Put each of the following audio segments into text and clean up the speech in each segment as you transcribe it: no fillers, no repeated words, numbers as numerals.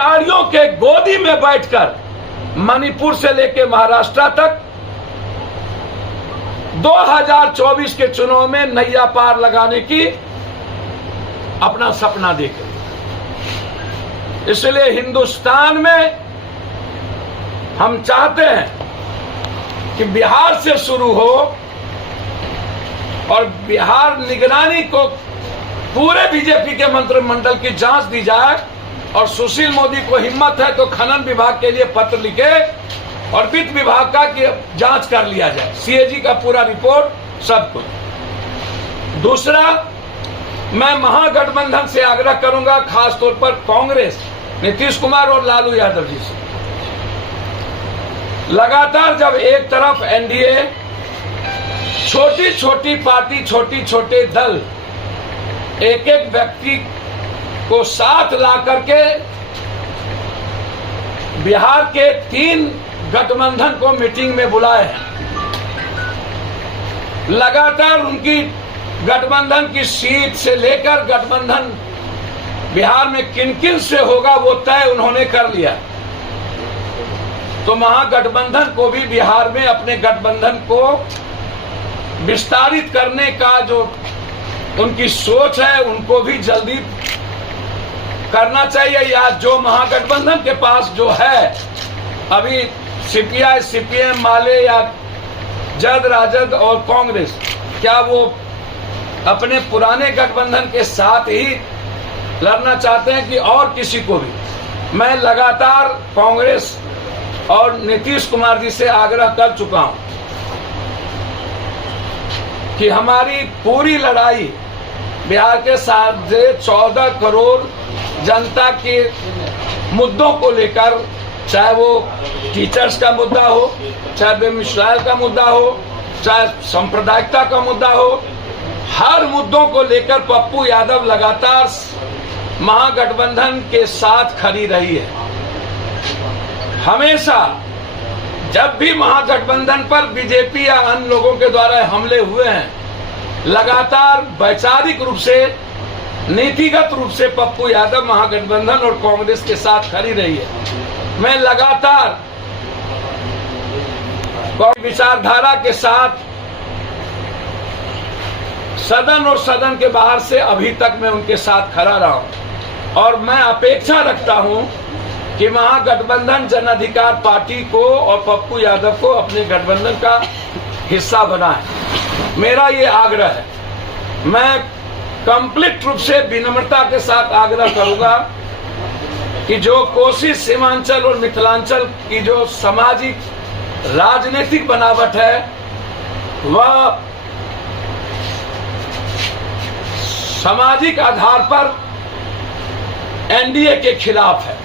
गाड़ियों के गोदी में बैठकर मणिपुर से लेकर महाराष्ट्र तक 2024 के चुनाव में नैया पार लगाने की अपना सपना देखे। इसलिए हिंदुस्तान में हम चाहते हैं कि बिहार से शुरू हो और बिहार निगरानी को पूरे बीजेपी के मंत्रिमंडल की जांच दी जाए और सुशील मोदी को हिम्मत है तो खनन विभाग के लिए पत्र लिखे और वित्त विभाग का जांच कर लिया जाए, सीएजी का पूरा रिपोर्ट सब कुछ। दूसरा, मैं महागठबंधन से आग्रह करूंगा, खासतौर पर कांग्रेस, नीतीश कुमार और लालू यादव जी से। लगातार जब एक तरफ एनडीए, छोटी छोटी पार्टी, छोटे छोटे दल एक एक व्यक्ति को साथ ला करके बिहार के 3 गठबंधन को मीटिंग में बुलाए हैं, लगातार उनकी गठबंधन की सीट से लेकर गठबंधन बिहार में किन किन से होगा वो तय उन्होंने कर लिया। तो महागठबंधन को भी बिहार में अपने गठबंधन को विस्तारित करने का जो उनकी सोच है उनको भी जल्दी करना चाहिए। या जो महागठबंधन के पास जो है अभी सीपीआई, सीपीएम, माले या जद राजद और कांग्रेस, क्या वो अपने पुराने गठबंधन के साथ ही लड़ना चाहते हैं कि और किसी को भी? मैं लगातार कांग्रेस और नीतीश कुमार जी से आग्रह कर चुका हूं कि हमारी पूरी लड़ाई बिहार के 14 करोड़ जनता के मुद्दों को लेकर, चाहे वो टीचर्स का मुद्दा हो, चाहे बेमिसाल का मुद्दा हो, चाहे सांप्रदायिकता का मुद्दा हो, हर मुद्दों को लेकर पप्पू यादव लगातार महागठबंधन के साथ खड़ी रही है। हमेशा जब भी महागठबंधन पर बीजेपी या अन्य लोगों के द्वारा हमले हुए हैं, लगातार वैचारिक रूप से, नीतिगत रूप से पप्पू यादव महागठबंधन और कांग्रेस के साथ खड़ी रही है। मैं लगातार विचारधारा के साथ सदन और सदन के बाहर से अभी तक मैं उनके साथ खड़ा रहा हूं और मैं अपेक्षा रखता हूं कि महागठबंधन जन अधिकार पार्टी को और पप्पू यादव को अपने गठबंधन का हिस्सा बनाए। मेरा ये आग्रह है। मैं कंप्लीट रूप से विनम्रता के साथ आग्रह करूंगा कि जो कोसी सीमांचल और मिथिलांचल की जो सामाजिक राजनीतिक बनावट है वह सामाजिक आधार पर एनडीए के खिलाफ है।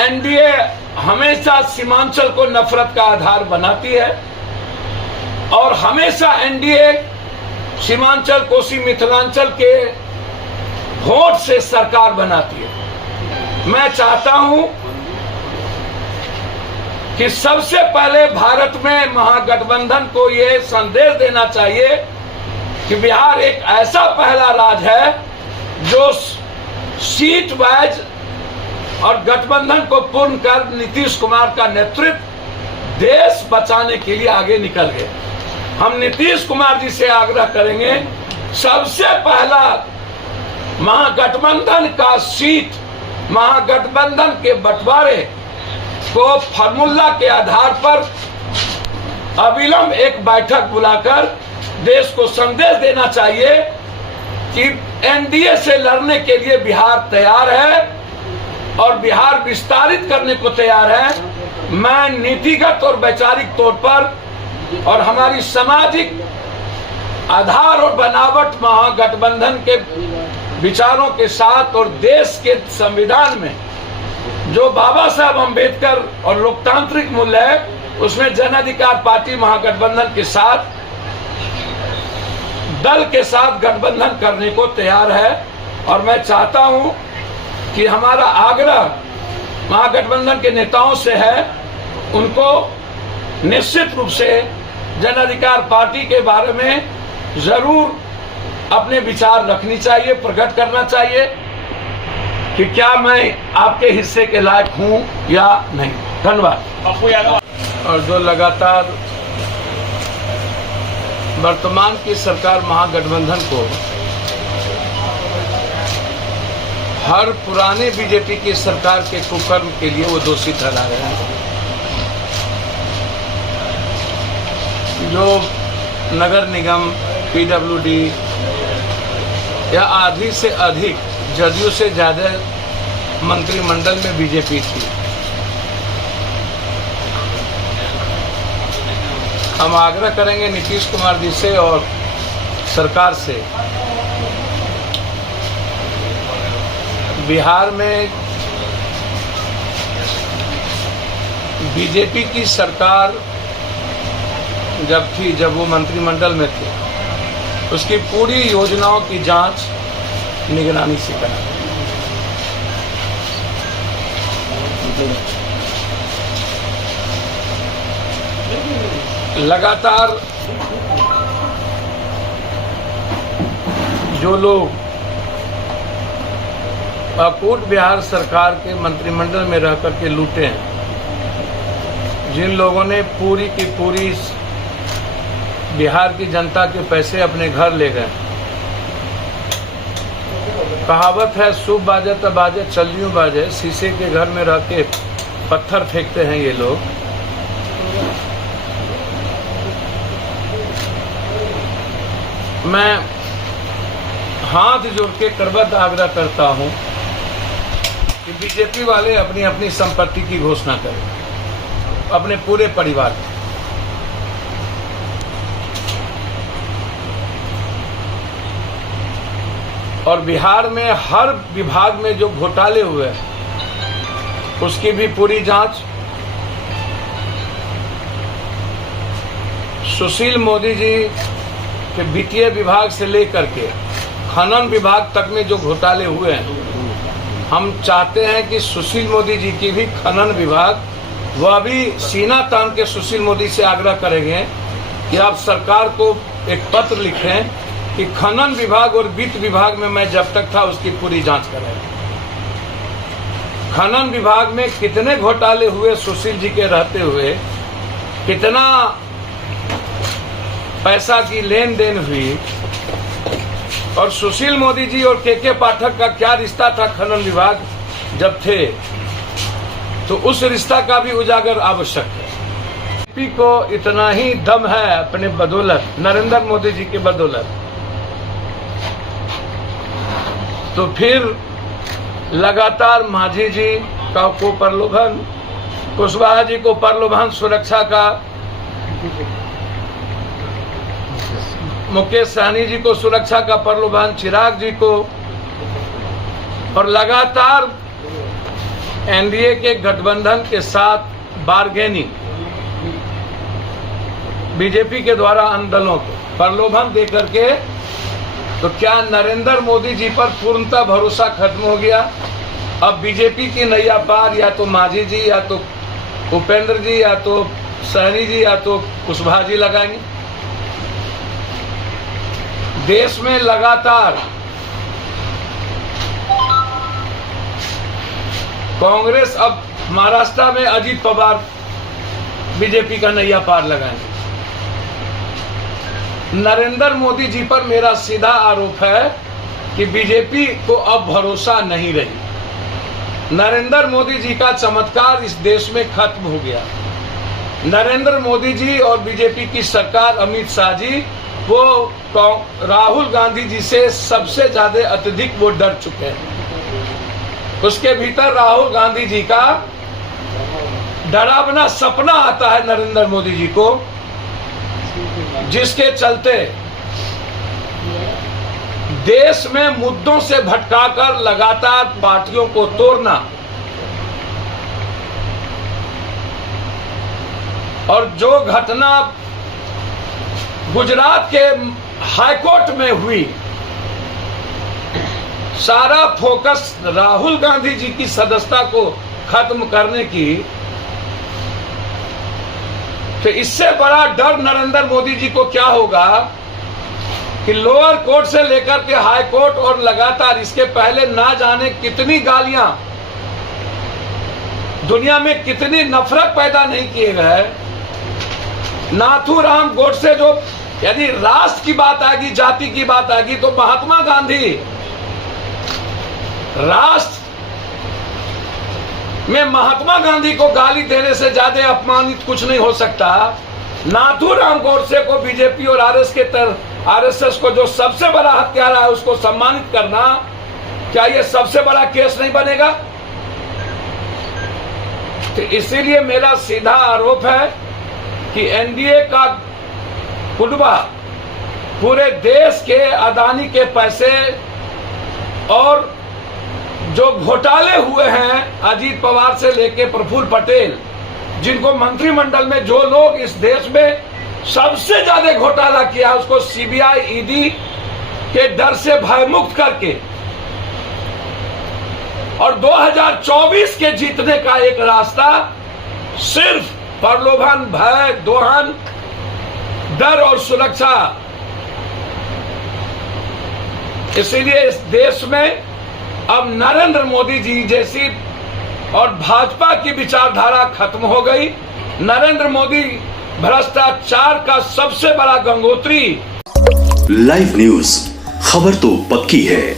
एनडीए हमेशा सीमांचल को नफरत का आधार बनाती है और हमेशा एनडीए सीमांचल, कोसी, मिथिलांचल के वोट से सरकार बनाती है। मैं चाहता हूं कि सबसे पहले भारत में महागठबंधन को यह संदेश देना चाहिए कि बिहार एक ऐसा पहला राज्य है जो सीट वाइज और गठबंधन को पूर्ण कर नीतीश कुमार का नेतृत्व देश बचाने के लिए आगे निकल गए। हम नीतीश कुमार जी से आग्रह करेंगे, सबसे पहला महागठबंधन का सीट, महागठबंधन के बंटवारे को फार्मूला के आधार पर अविलंब एक बैठक बुलाकर देश को संदेश देना चाहिए कि एनडीए से लड़ने के लिए बिहार तैयार है और बिहार विस्तारित करने को तैयार है। मैं नीतिगत और वैचारिक तौर पर और हमारी सामाजिक आधार और बनावट महागठबंधन के विचारों के साथ और देश के संविधान में जो बाबा साहब अम्बेडकर और लोकतांत्रिक मूल्य है उसमें जन अधिकार पार्टी महागठबंधन के साथ, दल के साथ गठबंधन करने को तैयार है। और मैं चाहता हूं कि हमारा आग्रह महागठबंधन के नेताओं से है, उनको निश्चित रूप से जन अधिकार पार्टी के बारे में जरूर अपने विचार रखनी चाहिए, प्रकट करना चाहिए। कि क्या मैं आपके हिस्से के लायक हूं या नहीं। धन्यवाद। और जो लगातार वर्तमान की सरकार महागठबंधन को हर पुराने बीजेपी की सरकार के कुकर्म के लिए वो दोषी ठहरा रहे हैं। जो नगर निगम, पीडब्ल्यूडी या आधी से अधिक, जदयू से ज्यादा मंत्रिमंडल में बीजेपी थी। हम आग्रह करेंगे नीतीश कुमार जी से और सरकार से, बिहार में बीजेपी की सरकार जब वो मंत्रिमंडल में थे, उसकी पूरी योजनाओं की जांच निगरानी से करा। लगातार जो लोग अकूट बिहार सरकार के मंत्रिमंडल में रह करके लूटे हैं, जिन लोगों ने पूरी की पूरी बिहार की जनता के पैसे अपने घर ले गए। कहावत है, सूप बाजे तब बाजे चलियों बाजे। शीशे के घर में रह के पत्थर फेंकते हैं ये लोग। मैं हाथ जोड़ के करबद्ध आग्रह करता हूं कि बीजेपी वाले अपनी अपनी संपत्ति की घोषणा करें, अपने पूरे परिवार की। और बिहार में हर विभाग में जो घोटाले हुए उसकी भी पूरी जांच। सुशील मोदी जी के वित्तीय विभाग से लेकर के खनन विभाग तक में जो घोटाले हुए हैं, हम चाहते हैं कि सुशील मोदी जी की भी खनन विभाग, वह भी सीना तान के सुशील मोदी से आग्रह करेंगे कि आप सरकार को एक पत्र लिखें कि खनन विभाग और वित्त विभाग में मैं जब तक था उसकी पूरी जांच करें। खनन विभाग में कितने घोटाले हुए सुशील जी के रहते हुए, कितना पैसा की लेन देन हुई, और सुशील मोदी जी और के पाठक का क्या रिश्ता था खनन विभाग जब थे, तो उस रिश्ता का भी उजागर आवश्यक है। बीजेपी को इतना ही दम है अपने बदौलत, नरेंद्र मोदी जी की बदौलत, तो फिर लगातार मांझी जी को प्रलोभन, कुशवाहा जी को प्रलोभन सुरक्षा का, मुकेश सहनी जी को सुरक्षा का प्रलोभन, चिराग जी को, और लगातार एनडीए के गठबंधन के साथ बार्गेनिंग बीजेपी के द्वारा अन्य दलों को प्रलोभन देकर के, तो क्या नरेंद्र मोदी जी पर पूर्णतः भरोसा खत्म हो गया? अब बीजेपी की नैया पार या तो मांझी जी, या तो उपेंद्र जी, या तो सहनी जी, या तो कुशवाहा जी लगाएंगे। देश में लगातार कांग्रेस, अब महाराष्ट्र में अजीत पवार बीजेपी का नैया पार लगाएंगे। नरेंद्र मोदी जी पर मेरा सीधा आरोप है कि बीजेपी को अब भरोसा नहीं रही। नरेंद्र मोदी जी का चमत्कार इस देश में खत्म हो गया। नरेंद्र मोदी जी और बीजेपी की सरकार, अमित शाह जी, वो राहुल गांधी जी से सबसे ज्यादा अत्यधिक वो डर चुके हैं। उसके भीतर राहुल गांधी जी का डरावना सपना आता है नरेंद्र मोदी जी को, जिसके चलते देश में मुद्दों से भटकाकर लगातार पार्टियों को तोड़ना, और जो घटना गुजरात के हाईकोर्ट में हुई, सारा फोकस राहुल गांधी जी की सदस्यता को खत्म करने की, तो इससे बड़ा डर नरेंद्र मोदी जी को क्या होगा कि लोअर कोर्ट से लेकर के हाई कोर्ट और लगातार इसके पहले ना जाने कितनी गालियां, दुनिया में कितनी नफरत पैदा नहीं किए गए। नाथूराम गोडसे, जो यदि राष्ट्र की बात आएगी, जाति की बात आएगी, तो महात्मा गांधी राष्ट्र में महात्मा गांधी को गाली देने से ज्यादा अपमानित कुछ नहीं हो सकता। नाथूराम गोडसे को बीजेपी और आरएसएस को जो सबसे बड़ा हत्यारा है उसको सम्मानित करना, क्या ये सबसे बड़ा केस नहीं बनेगा? तो इसीलिए मेरा सीधा आरोप है कि एनडीए का कुनबा पूरे देश के अदानी के पैसे और जो घोटाले हुए हैं अजीत पवार से लेके प्रफुल्ल पटेल, जिनको मंत्रिमंडल में जो लोग इस देश में सबसे ज्यादा घोटाला किया उसको सीबीआई ईडी के डर से भयमुक्त करके और 2024 के जीतने का एक रास्ता सिर्फ प्रलोभन, भय, दोहन, डर और सुरक्षा। इसीलिए इस देश में अब नरेंद्र मोदी जी जैसी और भाजपा की विचारधारा खत्म हो गई। नरेंद्र मोदी भ्रष्टाचार का सबसे बड़ा गंगोत्री। लाइव न्यूज, खबर तो पक्की है।